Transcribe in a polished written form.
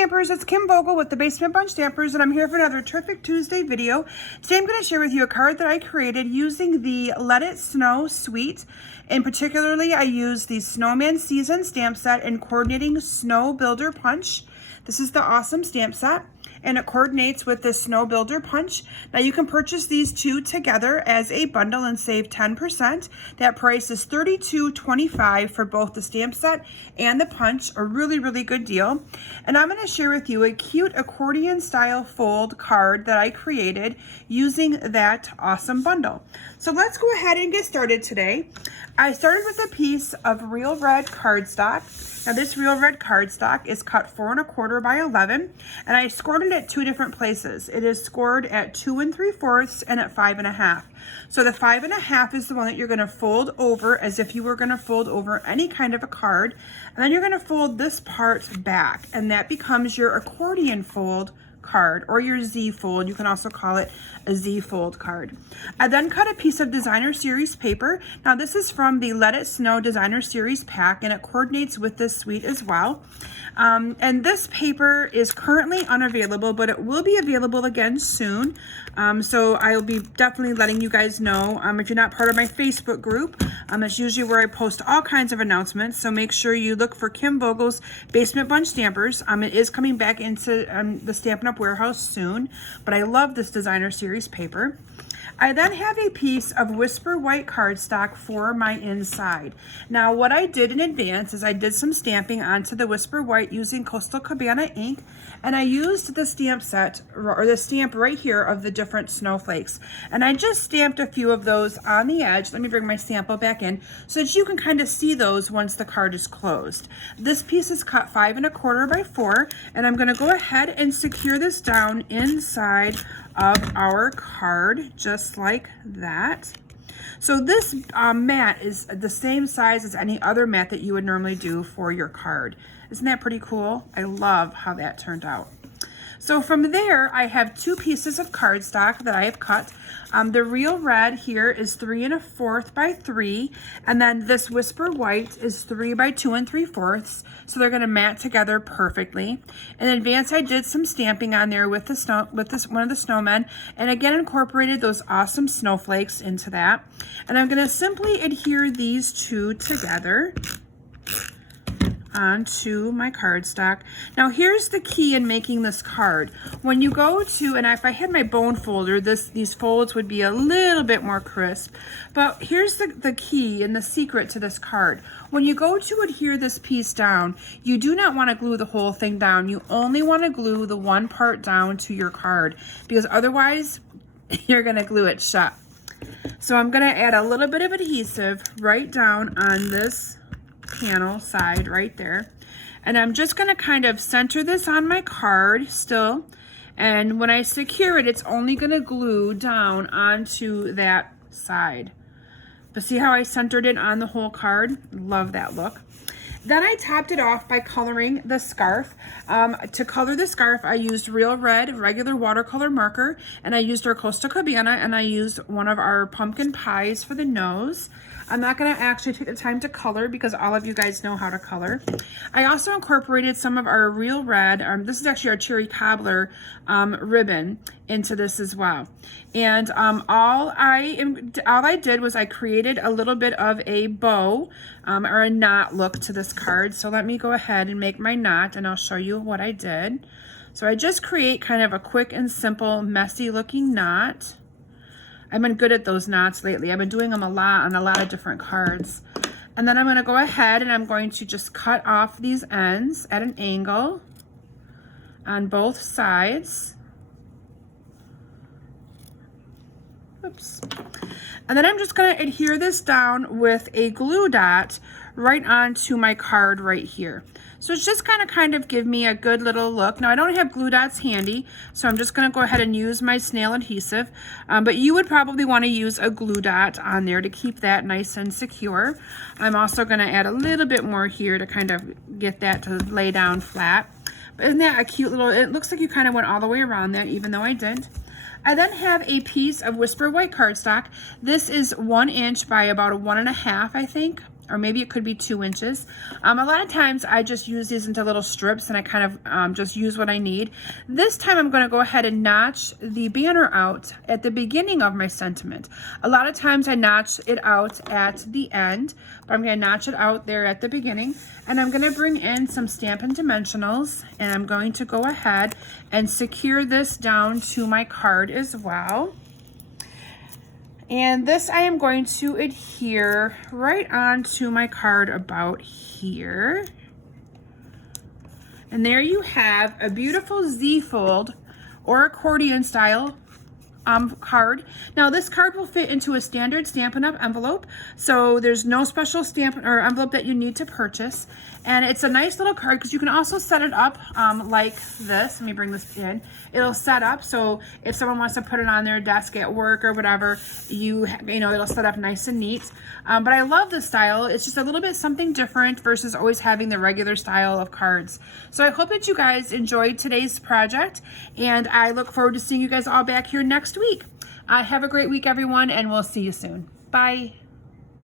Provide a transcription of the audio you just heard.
Stampers, it's Kim Vogel with the Basement Bunch Stampers, and I'm here for another terrific Tuesday video. Today I'm going to share with you a card that I created using the Let It Snow suite. And particularly, I used the Snowman Season stamp set and coordinating Snow Builder Punch. This is the awesome stamp set, and it coordinates with the Snow Builder Punch. Now you can purchase these two together as a bundle and save 10%. That price is $32.25 for both the stamp set and the punch, a really, really good deal. And I'm going to share with you a cute accordion style fold card that I created using that awesome bundle. So let's go ahead and get started today. I started with a piece of real red cardstock. Now this real red cardstock is cut 4 1/4 by 11, and I scored it at 2 different places. It is scored at 2 3/4 and at 5 1/2. So the 5 1/2 is the one that you're going to fold over as if you were going to fold over any kind of a card, and then you're going to fold this part back, and that becomes your accordion fold card, or your Z fold. You can also call it a Z fold card. I then cut a piece of designer series paper. Now this is from the Let It Snow designer series pack, and it coordinates with this suite as well. And this paper is currently unavailable, but it will be available again soon. So I'll be definitely letting you guys know. If you're not part of my Facebook group, it's usually where I post all kinds of announcements. So make sure you look for Kim Vogel's Basement Bunch Stampers. It is coming back into the Stampin' Up! Warehouse soon, but I love this designer series paper. I then have a piece of Whisper White cardstock for my inside. Now what I did in advance is I did some stamping onto the Whisper White using Coastal Cabana ink, and I used the stamp set, or the stamp right here of the different snowflakes. And I just stamped a few of those on the edge. Let me bring my sample back in so that you can kind of see those once the card is closed. This piece is cut 5 1/4 by 4, and I'm gonna go ahead and secure this down inside of our card, just like that. So this mat is the same size as any other mat that you would normally do for your card. Isn't that pretty cool? I love how that turned out. So from there, I have 2 pieces of cardstock that I have cut. The real red here is 3 1/4 by 3, and then this Whisper White is 3 by 2 3/4. So they're going to mat together perfectly. In advance, I did some stamping on there with one of the snowmen, and again incorporated those awesome snowflakes into that. And I'm going to simply adhere these two together onto my cardstock. Now here's the key in making this card. When you go to, and if I had my bone folder, these folds would be a little bit more crisp, but here's the key and the secret to this card. When you go to adhere this piece down, you do not want to glue the whole thing down. You only want to glue the one part down to your card, because otherwise you're going to glue it shut. So I'm going to add a little bit of adhesive right down on this panel side right there, and I'm just going to kind of center this on my card still, and when I secure it, it's only going to glue down onto that side. But see how I centered it on the whole card? Love that look. Then I topped it off by coloring the scarf. To color the scarf, I used real red regular watercolor marker, and I used our Coastal Cabana, and I used one of our pumpkin pies for the nose. I'm not going to actually take the time to color because all of you guys know how to color. I also incorporated some of our real red, this is actually our cherry cobbler ribbon, into this as well. And all I did was I created a little bit of a bow or a knot look to this card. So let me go ahead and make my knot, and I'll show you what I did. So I just create kind of a quick and simple messy looking knot. I've been good at those knots lately. I've been doing them a lot on a lot of different cards. And then I'm going to go ahead and I'm going to just cut off these ends at an angle on both sides. Oops. And then I'm just going to adhere this down with a glue dot right onto my card right here. So it's just kind of give me a good little look. Now I don't have glue dots handy, so I'm just going to go ahead and use my snail adhesive. But you would probably want to use a glue dot on there to keep that nice and secure. I'm also going to add a little bit more here to kind of get that to lay down flat. But isn't that a cute little, it looks like you kind of went all the way around that, even though I didn't. I then have a piece of Whisper White cardstock. This is 1 inch by about 1 1/2, I think. or maybe it could be 2 inches. A lot of times I just use these into little strips and I kind of just use what I need. This time I'm going to go ahead and notch the banner out at the beginning of my sentiment. A lot of times I notch it out at the end, but I'm going to notch it out there at the beginning. And I'm going to bring in some Stampin' Dimensionals, and I'm going to go ahead and secure this down to my card as well. And this I am going to adhere right onto my card about here. And there you have a beautiful Z-fold or accordion style card. Now this card will fit into a standard Stampin' Up! Envelope, so there's no special stamp or envelope that you need to purchase. And it's a nice little card because you can also set it up like this. Let me bring this in. It'll set up so if someone wants to put it on their desk at work or whatever, you know, it'll set up nice and neat. But I love this style. It's just a little bit something different versus always having the regular style of cards. So I hope that you guys enjoyed today's project, and I look forward to seeing you guys all back here next week. Have a great week, everyone, and we'll see you soon. Bye.